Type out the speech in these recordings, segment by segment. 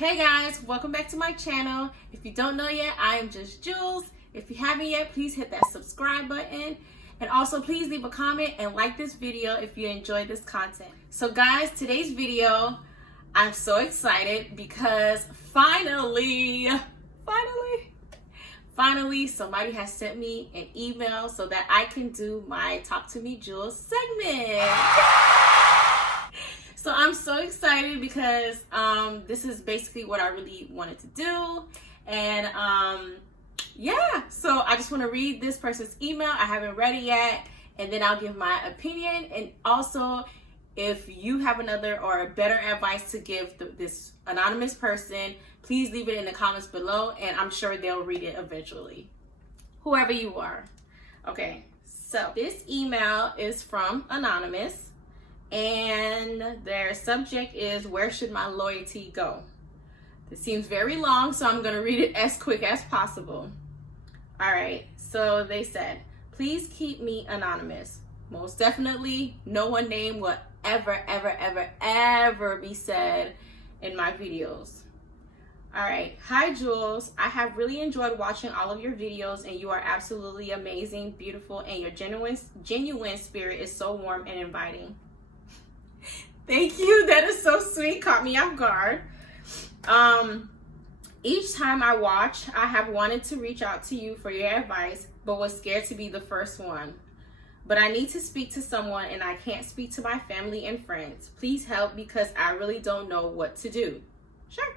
Hey guys, welcome back to my channel. If you don't know yet, I am just Jules. If you haven't yet, please hit that subscribe button. And also please leave a comment and like this video if you enjoyed this content. So guys, today's video, I'm so excited because finally, somebody has sent me an email so that I can do my Talk to Me Jules segment. So I'm so excited because this is basically what I really wanted to do. And yeah, so I just want to read this person's email. I haven't read it yet. And then I'll give my opinion. And also, if you have another or better advice to give this anonymous person, please leave it in the comments below. And I'm sure they'll read it eventually. Whoever you are. Okay, so this email is from Anonymous. And their subject is, where should my loyalty go? This seems very long, so I'm going to read it as quick as possible. All right, so they said, please keep me anonymous. Most definitely, no one name will ever be said in my videos. All right, hi Jules. I have really enjoyed watching all of your videos, and you are absolutely amazing, beautiful, and your genuine spirit is so warm and inviting. Thank you. That is so sweet. Caught me off guard. Each time I watch, I have wanted to reach out to you for your advice, but was scared to be the first one. But I need to speak to someone, and I can't speak to my family and friends. Please help because I really don't know what to do. Sure.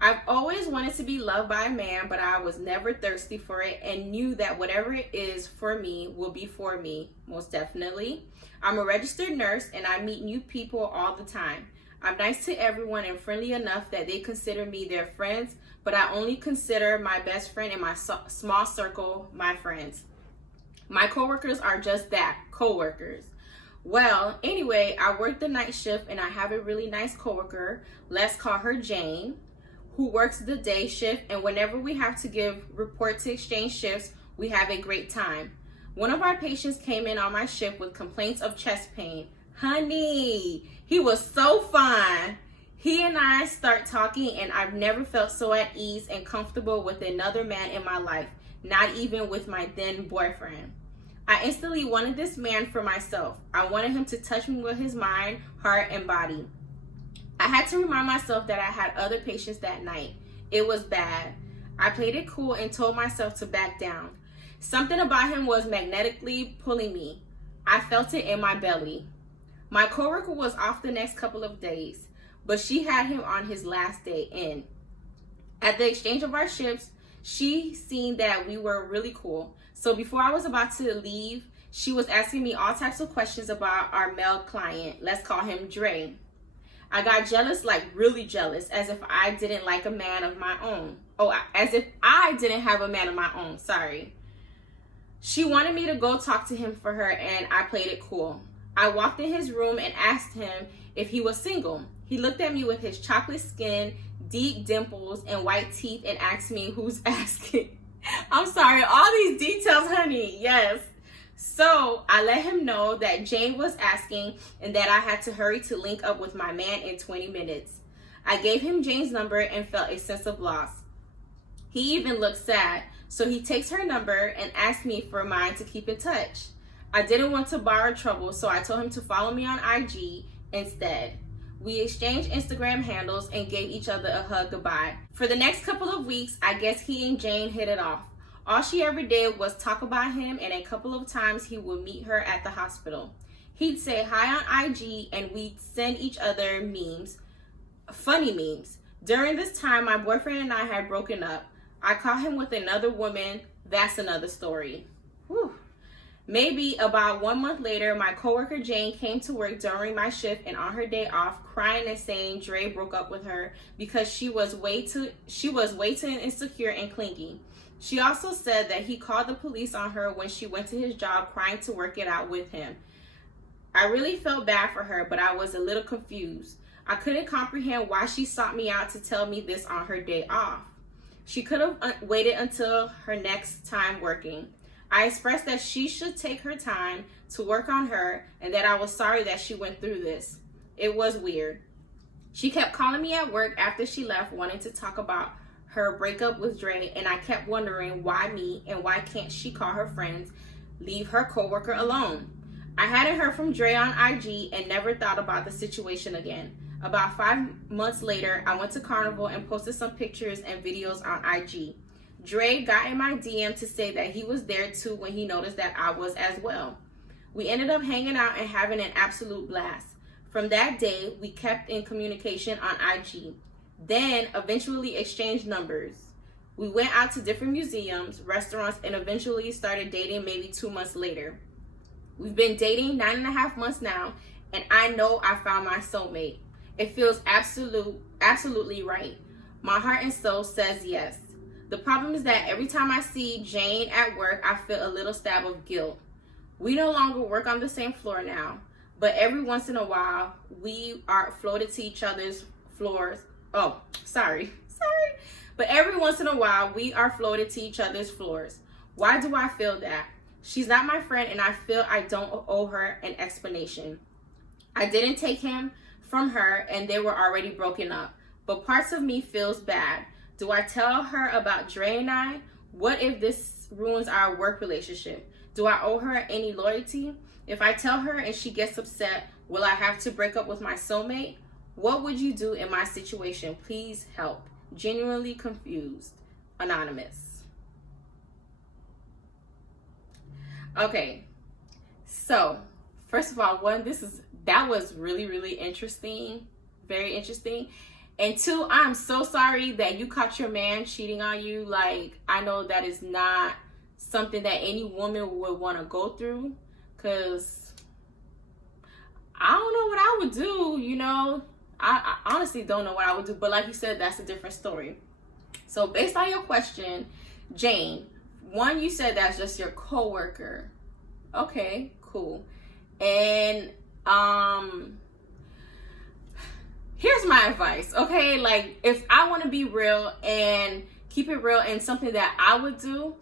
I've always wanted to be loved by a man, but I was never thirsty for it and knew that whatever it is for me will be for me, most definitely. I'm a registered nurse and I meet new people all the time. I'm nice to everyone and friendly enough that they consider me their friends, but I only consider my best friend and my small circle my friends. My coworkers are just that, coworkers. Well, anyway, I work the night shift and I have a really nice coworker, let's call her Jane, who works the day shift, and whenever we have to give report to exchange shifts, we have a great time. One of our patients came in on my shift with complaints of chest pain. Honey, he was so fine. He and I start talking, and I've never felt so at ease and comfortable with another man in my life, not even with my then boyfriend. I instantly wanted this man for myself. I wanted him to touch me with his mind, heart, and body. I had to remind myself that I had other patients that night. It was bad. I played it cool and told myself to back down. Something about him was magnetically pulling me. I felt it in my belly. My coworker was off the next couple of days, but she had him on his last day in. At the exchange of our shifts, she seen that we were really cool. So before I was about to leave, she was asking me all types of questions about our male client. Let's call him Dre. I got jealous, like really jealous, as if I didn't like a man of my own. Oh, as if I didn't have a man of my own, sorry. She wanted me to go talk to him for her, and I played it cool. I walked in his room and asked him if he was single. He looked at me with his chocolate skin, deep dimples, and white teeth and asked me, who's asking? I'm sorry, all these details, honey, yes. So I let him know that Jane was asking and that I had to hurry to link up with my man in 20 minutes. I gave him Jane's number and felt a sense of loss. He even looked sad, so he takes her number and asked me for mine to keep in touch. I didn't want to borrow trouble, so I told him to follow me on IG instead. We exchanged Instagram handles and gave each other a hug goodbye. For the next couple of weeks, I guess he and Jane hit it off. All she ever did was talk about him, and a couple of times he would meet her at the hospital. He'd say hi on IG, and we'd send each other memes, funny memes. During this time, my boyfriend and I had broken up. I caught him with another woman. That's another story. Whew. Maybe about 1 month later, my coworker Jane came to work during my shift and on her day off, crying and saying Dre broke up with her because she was way too insecure and clingy. She also said that he called the police on her when she went to his job crying to work it out with him. I really felt bad for her, but I was a little confused. I couldn't comprehend why she sought me out to tell me this on her day off. She could have waited until her next time working. I expressed that she should take her time to work on her and that I was sorry that she went through this. It was weird. She kept calling me at work after she left, wanting to talk about her breakup with Dre, and I kept wondering why me and why can't she call her friends, leave her coworker alone. I hadn't heard from Dre on IG and never thought about the situation again. About 5 months later, I went to Carnival and posted some pictures and videos on IG. Dre got in my DM to say that he was there too when he noticed that I was as well. We ended up hanging out and having an absolute blast. From that day, we kept in communication on IG, then eventually exchanged numbers. We went out to different museums, restaurants, and eventually started dating maybe 2 months later. We've been dating 9.5 months now, and I know I found my soulmate. It feels absolutely right. My heart and soul says yes. The problem is that every time I see Jane at work, I feel a little stab of guilt. We no longer work on the same floor now, but every once in a while, we are floated to each other's floors. But every once in a while, we are floated to each other's floors. Why do I feel that? She's not my friend, and I feel I don't owe her an explanation. I didn't take him from her, and they were already broken up. But parts of me feels bad. Do I tell her about Dre and I? What if this ruins our work relationship? Do I owe her any loyalty? If I tell her and she gets upset, will I have to break up with my soulmate? What would you do in my situation? Please help. Genuinely confused. Anonymous. Okay. So, first of all, that was really interesting. Very interesting. And two, I'm so sorry that you caught your man cheating on you. Like, I know that is not something that any woman would want to go through, because I don't know what I would do, you know. I honestly don't know what I would do, but like you said, that's a different story. So based on your question, Jane, one, you said that's just your coworker. Okay, cool. And here's my advice, okay? Like, if I want to be real and keep it real, and something that I would do,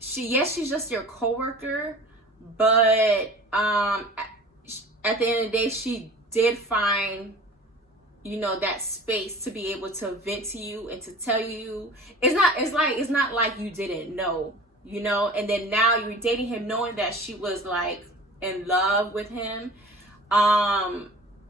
she's just your coworker, but at the end of the day, she did find, you know, that space to be able to vent to you and to tell you. It's not like you didn't know, you know, and then now you're dating him knowing that she was like in love with him.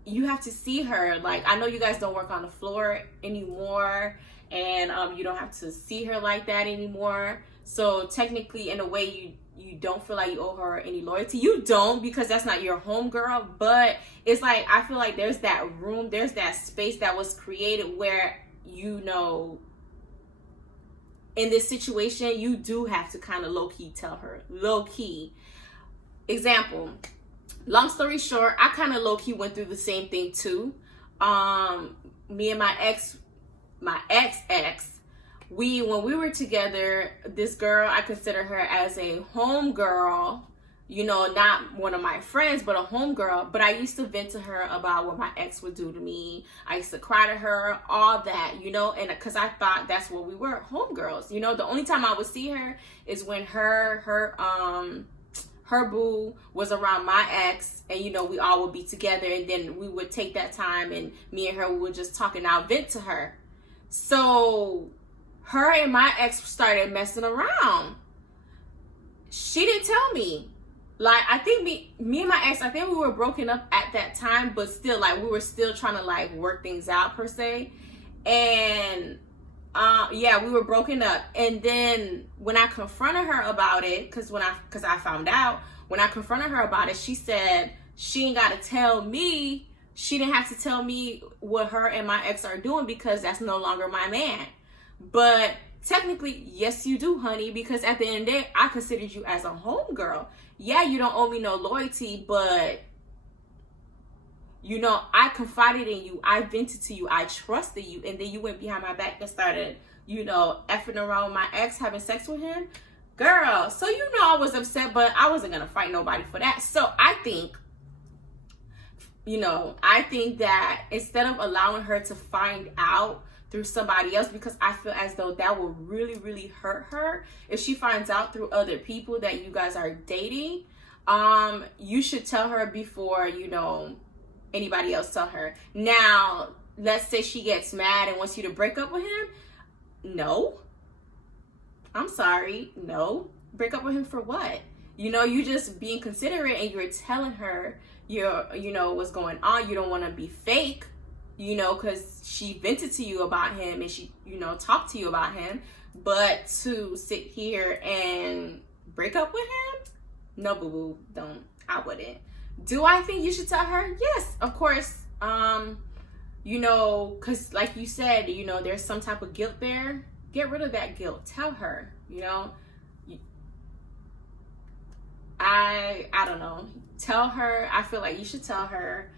You have to see her. Like, I know you guys don't work on the floor anymore, and you don't have to see her like that anymore. So technically, in a way, you don't feel like you owe her any loyalty. You don't, because that's not your home girl. But it's like, I feel like there's that room, there's that space that was created where, you know, in this situation, you do have to kind of low-key tell her. Low-key. Example. Long story short, I kind of low-key went through the same thing too. Me and my ex, when we were together, this girl, I consider her as a home girl, you know, not one of my friends, but a home girl. But I used to vent to her about what my ex would do to me. I used to cry to her, all that, you know, and because I thought that's what we were, home girls. You know, the only time I would see her is when her boo was around my ex, and, you know, we all would be together, and then we would take that time, and me and her, we would just talk, and I'll vent to her. So her and my ex started messing around. She didn't tell me. Like, I think me and my ex, I think we were broken up at that time, but still, like, we were still trying to, like, work things out, per se. And yeah, we were broken up. And then when I confronted her about it, because I found out, when I confronted her about it, she said she ain't got to tell me. She didn't have to tell me what her and my ex are doing, because that's no longer my man. But technically, yes, you do, honey, because at the end of the day, I considered you as a homegirl. Yeah, you don't owe me no loyalty, but, you know, I confided in you. I vented to you. I trusted you. And then you went behind my back and started, you know, effing around with my ex, having sex with him. Girl, so you know I was upset, but I wasn't going to fight nobody for that. So I think, you know, that instead of allowing her to find out through somebody else, because I feel as though that will really hurt her if she finds out through other people that you guys are dating, you should tell her before, you know, anybody else tell her. Now, let's say she gets mad and wants you to break up with him, no. I'm sorry, no. Break up with him for what? You know, you just being considerate and you're telling her what's going on. You don't want to be fake, because she vented to you about him and she, talked to you about him. But to sit here and break up with him? No, boo-boo, don't. I wouldn't. Do I think you should tell her? Yes, of course. Because like you said, there's some type of guilt there. Get rid of that guilt. Tell her, I don't know. Tell her. I feel like you should tell her.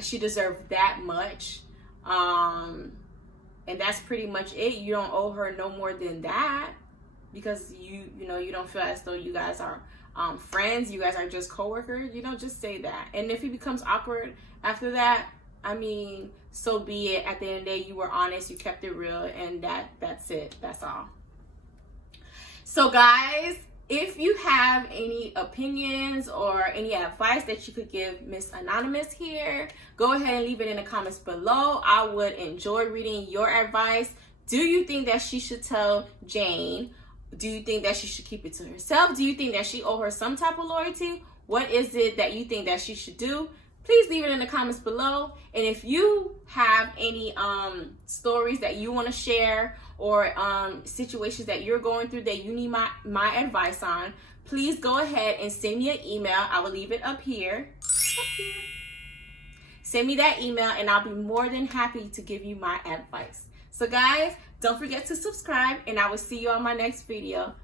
She deserves that much. And that's pretty much it. You don't owe her no more than that, because you don't feel as though you guys are friends. You guys are just coworkers. Just say that. And if it becomes awkward after that, I mean, so be it. At the end of the day, you were honest. You kept it real, and that's it. That's all. So guys, if you have any opinions or any advice that you could give Miss Anonymous here, go ahead and leave it in the comments below. I would enjoy reading your advice. Do you think that she should tell Jane? Do you think that she should keep it to herself? Do you think that she owe her some type of loyalty? What is it that you think that she should do? Please leave it in the comments below. And if you have any stories that you want to share, or situations that you're going through that you need my advice on, please go ahead and send me an email. I will leave it up here. Send me that email and I'll be more than happy to give you my advice. So guys, don't forget to subscribe, and I will see you on my next video.